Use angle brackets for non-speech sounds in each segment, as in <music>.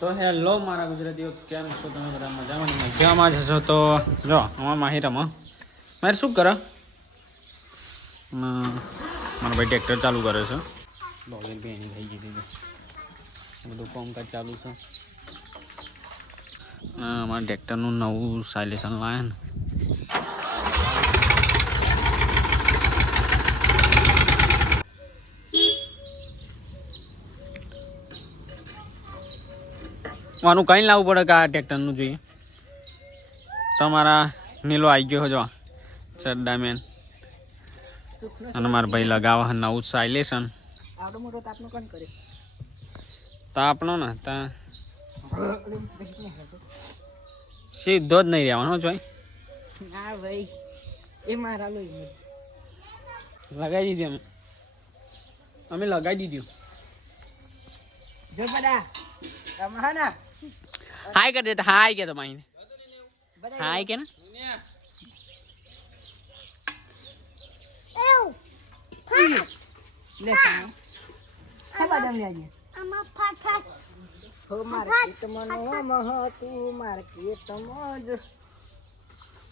તો હેલો મારા ગુજરાતીઓ કેમ છો તમે બધા? મજામાં મજામાં જ હશો તો? જો અમારા માહિરામાં. મારે શું કરે? મારા ભાઈ ટ્રેક્ટર ચાલુ કરે છે. બી એની થઈ ગઈ હતી બધું કામકાજ ચાલુ છે. આ અમારા ટ્રેક્ટરનું નવું સાયલેશન લાયા ને. આનું કંઈ લાવવું પડે કે આ ટ્રેક્ટરનું જોઈએ? તમારા નીલો આવી ગયો જો ચડ્ડા મેન અને મારા ભાઈ લગાવવા નવું સાયલેશન તાપનો ને. તા સીધો જ નહીં રહેવાનો જોઈ. ના ભાઈ એ મારા લોહી લગાવી દીધી અમે. અમે લગાવી દીધું. જો બધા તમે હા હાય કરી હાય કે તમારી બધા હાય કે ને? લે તમે હા. બધા હો માર ખેતમનો મહ તું માર ખેતમાં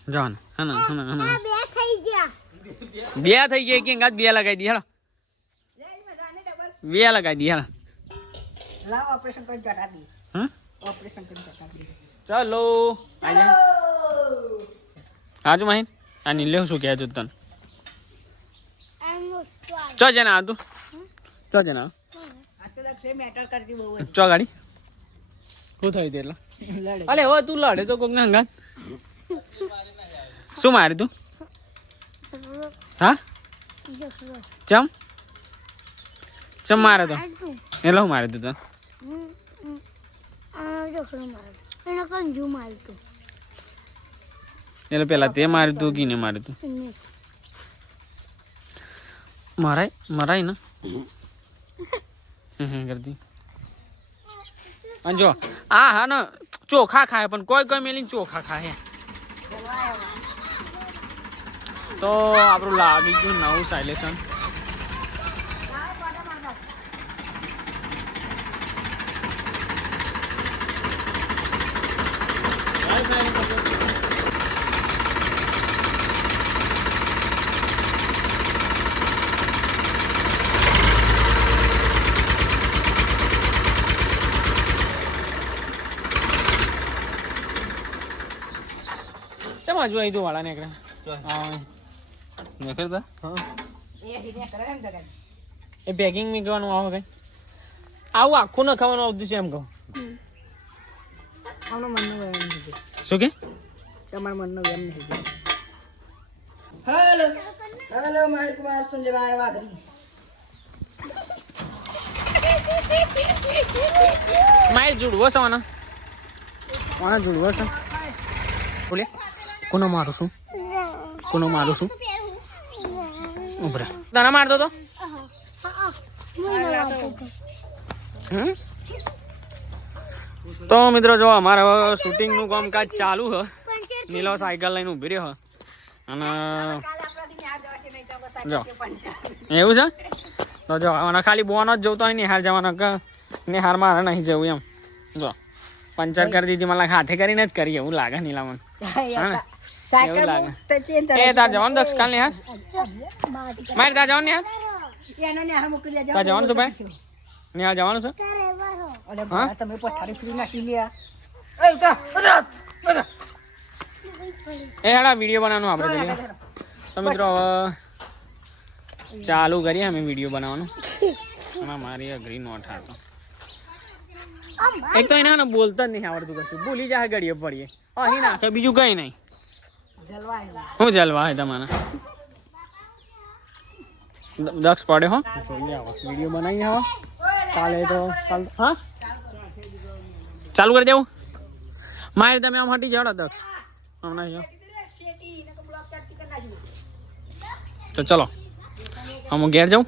જોન હને હને હને બે થઈ ગયા. કે ગાત બે લગાવી દી હેલો. બે લગાવી દી હેલો. લાવ ઓપરેશન કરી દી. ઓપરેશન કરી ચાલો. આજુ માહિન આ નીલે શું કહે તું તને? ચો જના તું. ચો જના આ. તો લક્ષે મેટર કરતી બહુ જ. ચો ગાડી. શું થયું તે એટલે? લડે. અલે હો તું લડે તો કોક ના હંગાત. શું મારે તું? હા? ચમ? ચમ મારે તો? એટલે હું મારે તું તને? એટલે પેલા તે માર્યું તું કીને માર્યું તું? મરાય? મરાય ને? કરતી અને જો આ હા ને ચોખા ખાય પણ કોઈ કોઈ મેલી ચોખા ખાય તો આપણું લાગી ગયું નવું સાયલેશન કેમ હજુ અહીં તો વાળા નીકળે? હા નીકળતા? એ હીને કરે એમ જગન એ પેકિંગની કરવાનું આવે કઈ. આવું આખું ન ખાવાનું આવતું છે એમ કહું. આમનો મનનો વેમ નથી શું કે? તમારા મનનો વેમ નથી હેલો. હેલો મહેશ કુમાર સંજયભાઈ વાઘરી મારે જુડવો છે મને વાના જુડવો છે? બોલે. કોનો મારું છું કોનો મારું છું ઉભરે. તને મારતો તો? તો મિત્રો જો અમારે હવે શૂટિંગનું કામકાજ ચાલુ હ. નીલો સાયકલ લઈને ઊભી રહ્યો. અને જો એવું છે? તો જો અને ખાલી બોન જ જોતો હોય નિહાર જવાનો કે નિહાર મારે નહીં જવું એમ. જો પંચર કરી દીધી મને હાથે કરીને જ કરીએ એવું લાગે નીલામણ એવું સાયકલ લાગે. તો ચેન એ તાર જવાનું દક્ષ કાલ મારે તાર જવાનું નિહાર એને ને આ મૂકી દેજો તાર જવાનું છે ભાઈ? નિહાર જવાનું છે અરે બા તમે પથારી ફ્રી નાખી લ્યા એ ઉતા ઉતા ઉતા એ હેડા વીડિયો બનાવવાનું આપણે જોઈએ. તો મિત્રો હવે ચાલુ કરીએ અમે વીડિયો બનાવવાનું. <laughs> મારી અઘરી નોટ હતો એક તો એને ને બોલતા જ નહીં આવડતું કશું ભૂલી જાય ઘડીએ પડીએ અહીં નાખે બીજું કઈ નહીં જલવા આવ્યા શું જલવા હે તમારે દ- દક્ષ પડે હો જોઈએ આવો વીડિયો બનાવી આવો કાલે તો કાલ હા ચાલુ કરી દેવું મારે તમે આમ હટી જાડો દક્ષ હમણાં જો તો ચલો હું ઘેર જાઉં